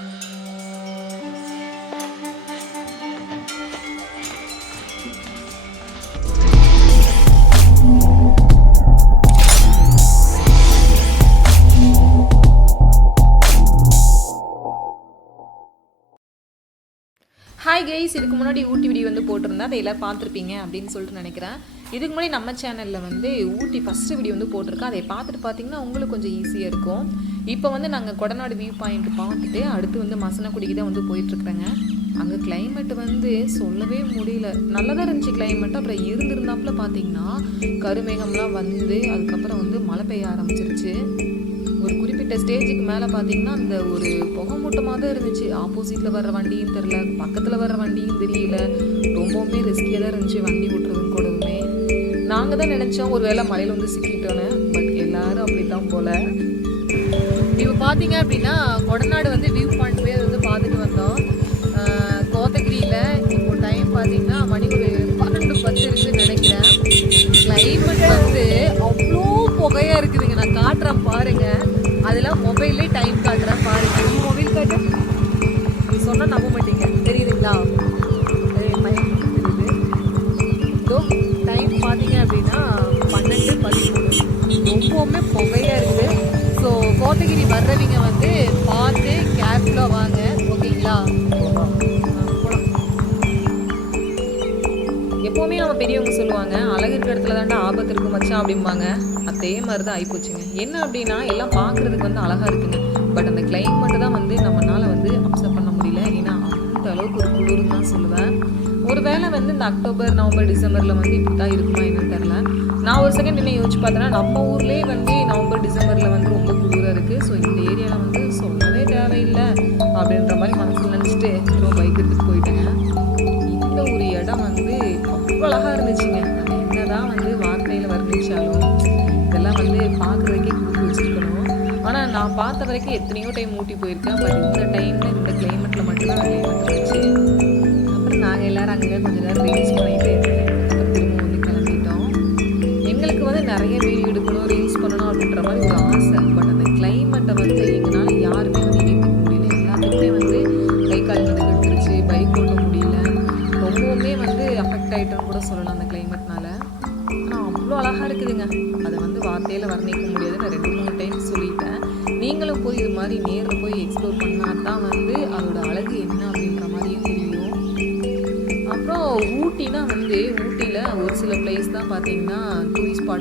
Hi guys இதுக்கு முன்னாடி ஊட்டி video வந்து போட்டிருந்தேன். அதை எல்லாம் பார்த்துருப்பீங்க அப்படின்னு சொல்லிட்டு நினைக்கிறேன். இதுக்கு முன்னாடி நம்ம சேனலில் வந்து ஊட்டி ஃபஸ்ட்டு வீடியோ வந்து போட்டிருக்கேன். அதை பார்த்துட்டு பார்த்தீங்கன்னா உங்களுக்கு கொஞ்சம் ஈஸியாக இருக்கும். இப்போ வந்து நாங்கள் கொடநாடு வியூ பாயிண்ட் பார்த்துட்டு அடுத்து வந்து மசனக்குடிக்கு தான் வந்து போயிட்டுருக்குறேங்க. அங்கே கிளைமேட் வந்து சொல்லவே முடியல. நல்லா தான் இருந்துச்சு கிளைமேட் அப்புறம் இருந்திருந்தாப்புல பார்த்தீங்கன்னா கருமேகம்லாம் வந்து அதுக்கப்புறம் வந்து மழை பெய்ய ஆரம்பிச்சிருச்சு. ஒரு குறிப்பிட்ட ஸ்டேஜுக்கு மேலே பார்த்தீங்கன்னா அந்த ஒரு புகை மூட்டமாக தான் இருந்துச்சு ஆப்போசிட்டில் வர்ற வண்டியும் தெரில பக்கத்தில் வர்ற வண்டியும் தெரியல. ரொம்பவுமே ரிஸ்கியாக தான் இருந்துச்சு வண்டி ஓட்டுறதும் கூடவுமே. நாங்கள் தான் நினச்சோம் ஒரு வேளை மழையில் வந்து சிக்கிட்டோன்னு பட் எல்லாரும் அப்படி தான் போல. பார்த்தீங்க அப்படின்னா கொடநாடு வந்து வியூ பாயிண்ட் போய் வந்து பார்த்து கேர்ஃபுல்லாக வாங்க ஓகேங்களா? எப்போவுமே நம்ம பெரியவங்க சொல்லுவாங்க அழகு இருக்கிற இடத்துல தாண்டா ஆபத்து இருக்கும் மச்சான் அப்படிம்பாங்க. அதே மாதிரி தான் ஆகிப்போச்சுங்க என்ன அப்படின்னா எல்லாம் பார்க்குறதுக்கு வந்து அழகாக இருக்குங்க. பட் அந்த கிளைமேட்டு தான் வந்து நம்மளால் வந்து அப்சர்வ் பண்ண முடியல. ஏன்னா அந்த அளவுக்கு ஒரு குளிர்னு தான் சொல்லுவேன். ஒருவேளை வந்து இந்த அக்டோபர் நவம்பர் டிசம்பரில் வந்து இப்படி தான் இருக்குமா என்னன்னு தெரில நான் ஒரு செகண்ட் என்ன யோசிச்சு பார்த்தேன்னா நம்ம ஊர்லேயே வந்து நவம்பர் டிசம்பரில் வந்து ரொம்ப குளிராக இருக்குது ஸோ இந்த ஏரியாவில் வந்து சொல்லவே தேவையில்லை அப்படின்ற மாதிரி மனசில் நினச்சிட்டு ரொம்ப பைக் எடுத்துகிட்டு போயிட்டேங்க இந்த ஒரு இடம் வந்து அவ்வளோ அழகாக இருந்துச்சுங்க. என்ன தான் வந்து வார்த்தையில் வர்ணிச்சாலும் இதெல்லாம் வந்து பார்க்குறதுக்கே கொடுத்து வச்சிருக்கணும் ஆனால் நான் பார்த்த வரைக்கும் எத்தனையோ டைம் ஊட்டி போயிருக்கேன். பட் இந்த டைமில் இந்த கிளைமேட்டில் மட்டும்தான் கிளைமேட் இருந்துச்சு அப்புறம் நாங்கள் எல்லாரும் அங்கே கொஞ்சம் நேரம் ரீல்ஸ் பண்ணிட்டு திரும்ப வந்து கிளம்பிட்டோம். எங்களுக்கு வந்து நிறைய வீடியோ எடுக்கணும்.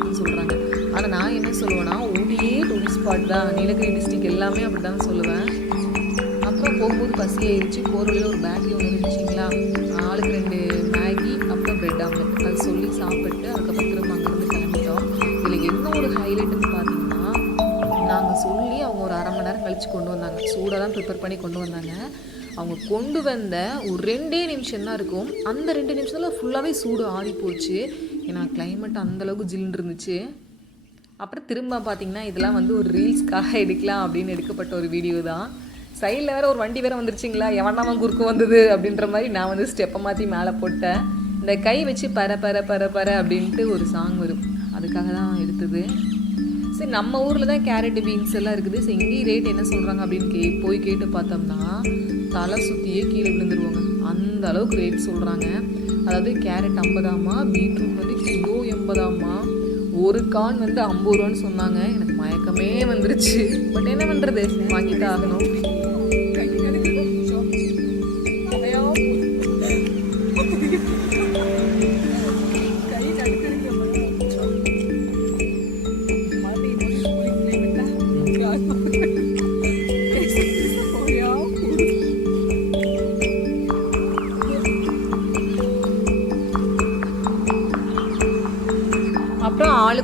அப்படின்னு சொல்கிறாங்க ஆனால் நான் என்ன சொல்லுவேன்னா ஊட்டியே டூரிஸ்ட் ஸ்பாட் தான். நீலகிரி டிஸ்ட்ரிக் எல்லாமே அப்படி தான் சொல்லுவேன். அப்புறம் போகும்போது பசி ஆயிடுச்சு போகிற ஒரு பேக்கரி ஒன்று இருந்துச்சிங்களா? ஆளுக்கு ரெண்டு மேகி அப்புறம் பிரெட் ஆம்லெட் அது சொல்லி சாப்பிட்டு அதுக்கப்புறம் திரும்ப அங்கேருந்து கிளம்பிட்டோம். இதில் என்ன ஒரு ஹைலைட்டுன்னு பார்த்தீங்கன்னா நாங்கள் சொல்லி அவங்க ஒரு அரை மணி நேரம் கழித்து கொண்டு வந்தாங்க. சூடாக தான் ப்ரிப்பேர் பண்ணி கொண்டு வந்தாங்க. அவங்க கொண்டு வந்த ஒரு ரெண்டே நிமிஷம் தான் இருக்கும். அந்த ரெண்டு நிமிஷத்தில் ஃபுல்லாகவே சூடு ஆறி போச்சு ஏன்னா கிளைமேட் அந்தளவுக்கு ஜில்லுன்னு இருந்துச்சு. அப்புறம் திரும்ப பார்த்தீங்கன்னா இதெல்லாம் வந்து ஒரு ரீல்ஸ்க்காக எடுக்கலாம் அப்படின்னு எடுக்கப்பட்ட ஒரு வீடியோ தான். சைடில் வேறு ஒரு வண்டி வேறு வந்துருச்சுங்களா? எவனாம குறுக்கு வந்தது அப்படின்ற மாதிரி நான் வந்து ஸ்டெப்பை மாற்றி மேலே போட்டேன். இந்த கை வச்சு பர பர பர பர அப்படின்ட்டு ஒரு சாங் வரும். அதுக்காக தான் எடுத்தது. சரி நம்ம ஊரில் தான் கேரட் பீன்ஸ் எல்லாம் இருக்குது. சரி இங்கேயும் ரேட் என்ன சொல்கிறாங்க அப்படின்னு கே போய் கேட்டு பார்த்தோம்னா தலை சுற்றியே கீழே விழுந்துருவாங்க. அந்த அளவுக்கு ரேட் சொல்கிறாங்க அதாவது கேரட் ஐம்பதாமா பீட்ரூட் வந்து கிலோ எண்பதாமா ஒரு கான் வந்து ஐம்பது ரூபான்னு சொன்னாங்க. எனக்கு மயக்கமே வந்துருச்சு. பட் என்ன பண்ணுறது வாங்கிட்டு ஆகணும்.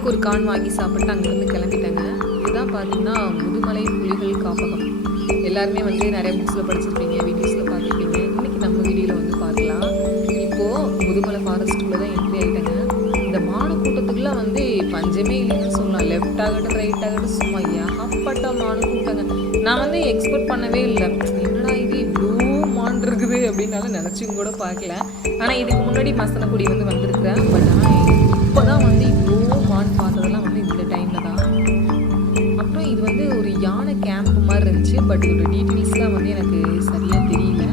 அப்புறம் ஒரு கான் வாங்கி சாப்பிட்டு அங்கேருந்து கிளம்பிட்டாங்க. இதுதான் பார்த்தீங்கன்னா முதுமலை புலிகள் காப்பகம். எல்லாருமே வந்து நிறைய புக்ஸில் படிச்சிருப்பீங்க வீடியோஸில் பார்த்துருப்பீங்க. இன்னைக்கு நம்ம வீடியோவில் வந்து பார்க்கலாம். இப்போது முதுமலை ஃபாரஸ்ட்டுக்குள்ளே தான் என்ட்ரி ஆகிட்டாங்க இந்த மானு கூட்டத்துக்குள்ளே வந்து பஞ்சமே இல்லைன்னு சொல்லலாம். லெஃப்ட் ஆகட்டும் ரைட் ஆகட்டும் சும்மா ஏகப்பட்ட மானு கூட்டங்க நான் வந்து எக்ஸ்பெக்ட் பண்ணவே இல்லை. என்னடா அப்படின்னால நினச்சும் கூட பார்க்கல. ஆனால் இதுக்கு முன்னாடி மசனக்குடி வந்து வந்திருக்கிறேன். பட் ஆனால் வந்து ஒரு யானை கேம்ப் மாதிரி இருந்துச்சு பட் ஒரு டீட்டெயில்ஸ்லாம் வந்து எனக்கு சரியாக தெரியல.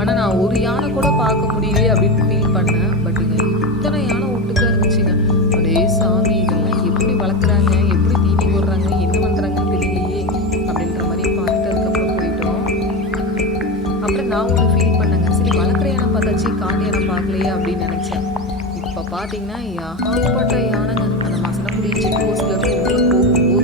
ஆனால் நான் ஒரு யானை கூட பார்க்க முடியலையே அப்படின்னு ஃபீல் பண்ணேன். பட் இத்தனை யானை ஒட்டுக்கா இருந்துச்சுங்க. அப்படியே சாமி இதெல்லாம் எப்படி வளர்க்குறாங்க? எப்படி தீனி போடுறாங்க? என்ன பண்ணுறாங்கன்னு தெரியலையே அப்படின்ற மாதிரி பார்த்துட்டு அதுக்கப்புறம் போயிட்டோம். அப்புறம் நான் ஒன்று ஃபீல் பண்ணேங்க. சரி வளர்க்குற யானை பார்த்தாச்சு காட்டு யானை பார்க்கலையே அப்படின்னு நினச்சேன். இப்போ பார்த்தீங்கன்னா யாகப்பட்ட யானைங்க. அந்த மசனக்குடி செக் போஸ்ட்லேருந்து உள்ள போகும்போது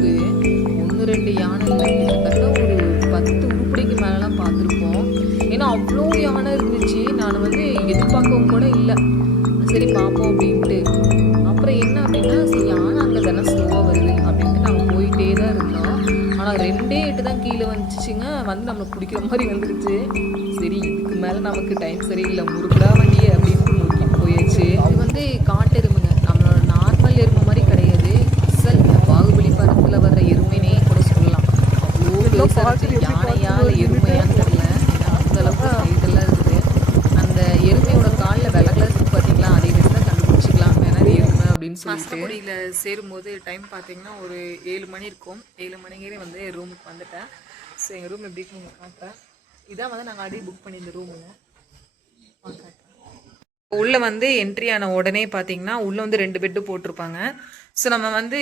பிடிக்கிற மாதிரி வந்துருச்சு. சரி இதுக்கு மேலே நமக்கு டைம் சரியில்லை. முறுக்குடா வண்டியை அப்படின்ட்டு முறுக்கிட்டு போயாச்சு. இது வந்து காட்டு எருமைங்க. நம்மளோட நார்மல் எருமை மாதிரி கிடையாது. அசல் பாகுபலி படத்தில் வர்ற எருமைனே கூட சொல்லலாம். அவ்வளோ இருந்துச்சு. யானையா இல்லை எருமையான்னு தெரியல. ஏன்னா அந்த அளவுக்கு ஹைட்டெல்லாம் இருக்குது. அந்த எருமையோட காலில் இருக்கு பார்த்தீங்களா அதை வச்சு தான் கண்டுபிடிச்சிக்கலாம். வேணா இது எருமை அப்படின்னு சொல்லிட்டு. சேரும்போது டைம் பார்த்தீங்கன்னா ஒரு ஏழு மணி இருக்கும். ஏழு மணிக்கே வந்து ரூமுக்கு வந்துட்டேன். ஸோ எங்கள் ரூம் எப்படி இருக்குன்னு காட்டுறேன் இதான் வந்து நாங்கள் அடி புக் பண்ணியிருந்த ரூமுங்க உள்ளே வந்து என்ட்ரி ஆன உடனே பார்த்தீங்கன்னா உள்ளே வந்து ரெண்டு பெட்டு போட்டிருப்பாங்க. ஸோ நம்ம வந்து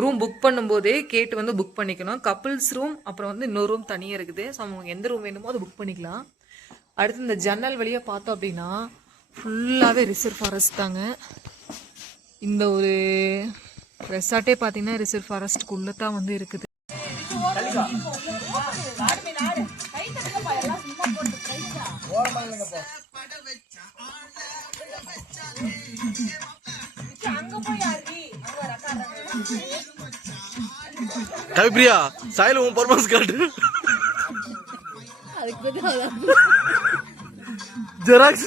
ரூம் புக் பண்ணும்போதே கேட்டு வந்து புக் பண்ணிக்கணும். கப்புள்ஸ் ரூம் அப்புறம் வந்து இன்னொரு ரூம் தனியாக இருக்குது. ஸோ அவங்க எந்த ரூம் வேணுமோ அதை புக் பண்ணிக்கலாம். அடுத்து இந்த ஜன்னல் வழியாக பார்த்தோம் அப்படின்னா ஃபுல்லாகவே ரிசர்வ் ஃபாரஸ்ட் தாங்க. இந்த ஒரு ரெசார்ட்டே பார்த்தீங்கன்னா ரிசர்வ் ஃபாரஸ்ட்டுக்குள்ளே தான் வந்து இருக்குது. கவிப்ரியா சாயில உன் பர்ஃபார்மன்ஸ் காட்டு. Xerox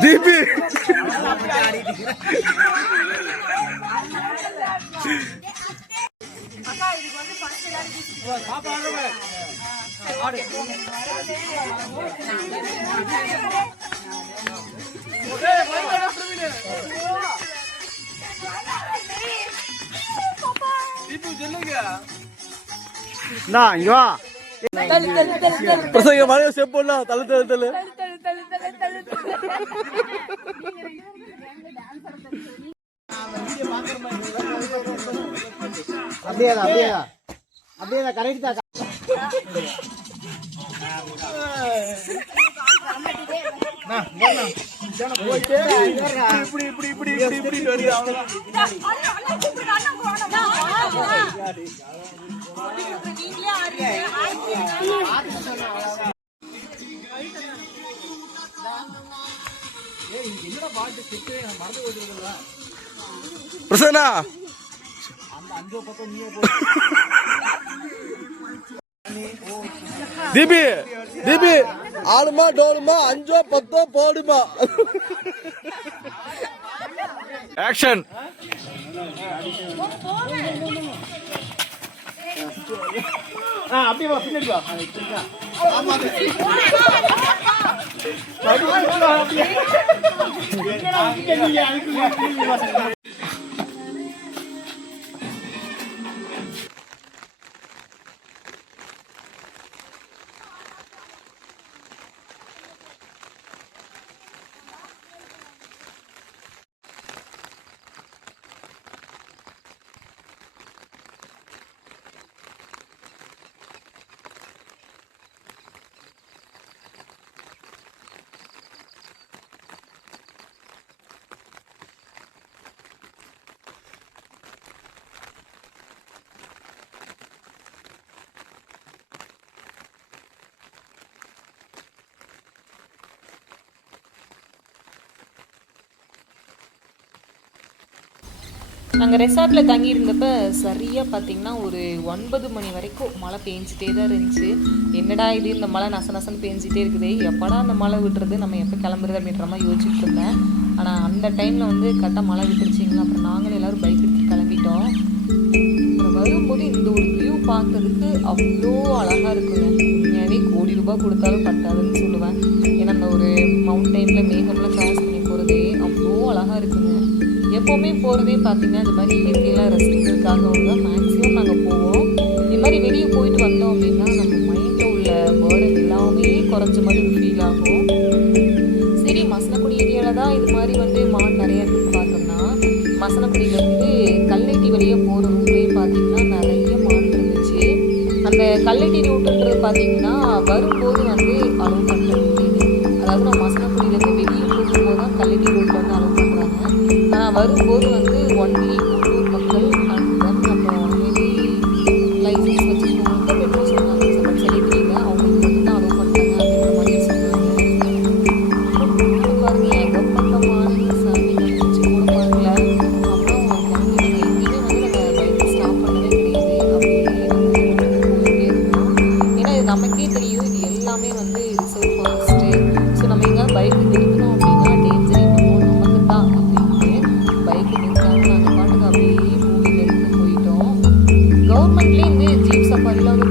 Deepi நான் இங்க வா. பிரசங்க மழைய ஸ்டெப் போடலாம் தள்ளு தள்ளு தள்ளு அப்படியே அப்படியே. அப்படியே தான், correct தான். இப்படி இப்படி இப்படி இப்படி இப்படி வருது அவ்வளவுதான் பிரசன்னா. தீபி தீபி. ஆளுமா டோலுமா அஞ்சோ பத்தோ போடுமா. ஆக்ஷன் அப்படியே பின்னாடி ਮੈਨੂੰ ਯਾਦ ਕੋਈ ਨਹੀਂ ਆ ਸਕਦਾ நாங்கள் ரெசார்ட்டில் தங்கியிருந்தப்ப சரியாக பார்த்தீங்கன்னா ஒரு ஒன்பது மணி வரைக்கும் மழை பெஞ்சிட்டே தான் இருந்துச்சு. என்னடா இது இந்த மழை நச நசன்னு பெஞ்சிட்டே இருக்குது. எப்படா அந்த மழை விட்டுறது? நம்ம எப்போ கிளம்புறது அப்படின்ற மாதிரி யோசிச்சுட்டு இருந்தேன். ஆனால் அந்த டைமில் வந்து கரெக்டாக மழை விட்டுருச்சிங்களா? அப்புறம் நாங்களும் எல்லோரும் பைக் எடுத்து கிளம்பிட்டோம். அப்புறம் வரும்போது இந்த ஒரு வியூ பார்க்கறதுக்கு அவ்வளோ அழகாக இருக்குங்க. உண்மையாகவே கோடி ரூபாய் கொடுத்தாலும் பத்தாதுன்னு சொல்லுவேன். ஏன்னா அந்த ஒரு மவுண்டெயினில் மேகம்லாம் எப்போவுமே போகிறதே பார்த்தீங்கன்னா இந்த மாதிரி இயற்கையெல்லாம் ரசிக்கிறதுக்காக தான் மேக்ஸிமம் நாங்கள் போவோம். இது மாதிரி வெளியே கவர்மெண்ட்லேயே இந்த ஜீப் சஃபாரிலாம் வந்து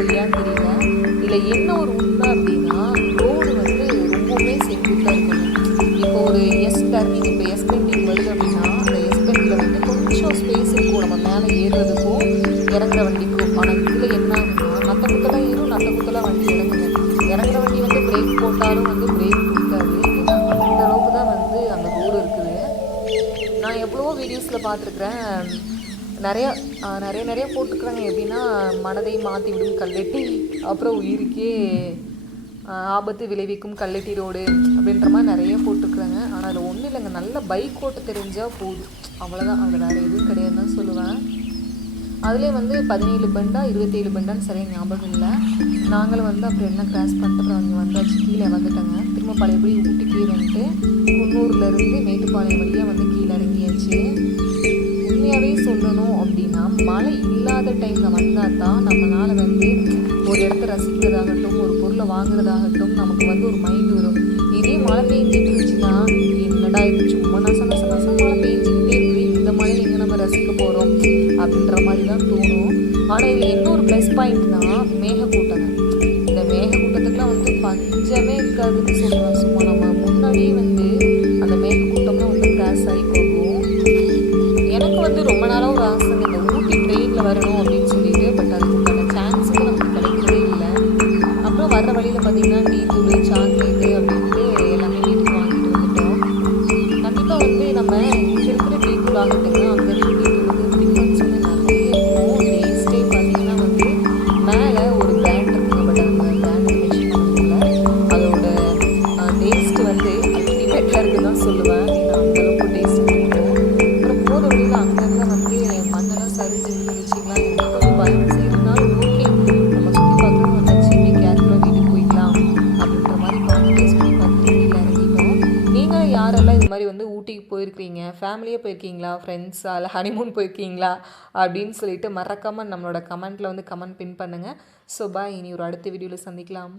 மொழியான்னு தெரியல. இதில் என்ன ஒரு உண்மை அப்படின்னா ரோடு வந்து ரொம்பவுமே செங்குத்தாக இருக்கணும். இப்போ ஒரு எஸ் பேண்டிங் இப்போ எஸ் பெண்டிங் வருது அப்படின்னா அந்த எஸ் பெண்டில் வந்து கொஞ்சம் ஸ்பேஸ் இருக்கும். நம்ம மேலே ஏறுறதுக்கும் இறங்குற வண்டிக்கும். ஆனால் இதில் என்ன ஆகுதுன்னா நத்த குத்தலாம் ஏறும் நத்த குத்தலாம் வண்டி இறங்குது. இறங்குற வண்டி வந்து பிரேக் போட்டாலும் வந்து பிரேக் கொடுக்காது ஏன்னா அந்த அளவுக்கு தான் வந்து அந்த ரோடு இருக்குது. நான் எவ்வளவோ வீடியோஸில் பார்த்துருக்குறேன். நிறையா நிறைய நிறைய போட்டுக்கிறாங்க. எப்படின்னா மனதை மாற்றி விடும் கல்லெட்டி அப்புறம் உயிருக்கே ஆபத்து விளைவிக்கும் கல்லெட்டி ரோடு அப்படின்ற மாதிரி நிறைய போட்டுருக்குறாங்க ஆனால் அதில் ஒன்றும் இல்லைங்க. நல்ல பைக் ஓட்ட தெரிஞ்சால் போதும். அவ்வளோதான் அதில் வேறு எதுவும் கிடையாதுன்னு தான் சொல்லுவேன். அதுலேயே வந்து பதினேழு பெண்டா இருபத்தேழு பெண்டான்னு சரியாக ஞாபகம் இல்லை. நாங்களும் வந்து அப்புறம் என்ன கிராஸ் பண்ணிட்டு அப்புறம் அங்கே வந்தாச்சு. கீழே வந்துட்டாங்க திரும்ப பழையபடி ஊட்டிக்கே வந்துட்டு குன்னூர்லேருந்து மேட்டுப்பாளையம் வழியாக வந்து கீழே இறங்கியாச்சு. உண்மையாகவே சொல்லணும் அப்படின்னா மழை இல்லாத டைமில் வந்தால் தான் நம்மளால் வந்து ஒரு இடத்த ரசிக்கிறதாகட்டும் ஒரு பொருளை வாங்குறதாகட்டும் நமக்கு வந்து ஒரு மைண்ட் வந்து ஊட்டிக்கு போயிருக்கீங்க. ஃபேமிலியாக போயிருக்கீங்களா? ஃப்ரெண்ட்ஸா இல்லை ஹனிமூன் போயிருக்கீங்களா? அப்படின்னு சொல்லிட்டு மறக்காமல் நம்மளோட கமெண்ட்டில் வந்து கமெண்ட் பின் பண்ணுங்கள் ஸோ பாய் இனி ஒரு அடுத்த வீடியோவில் சந்திக்கலாம்.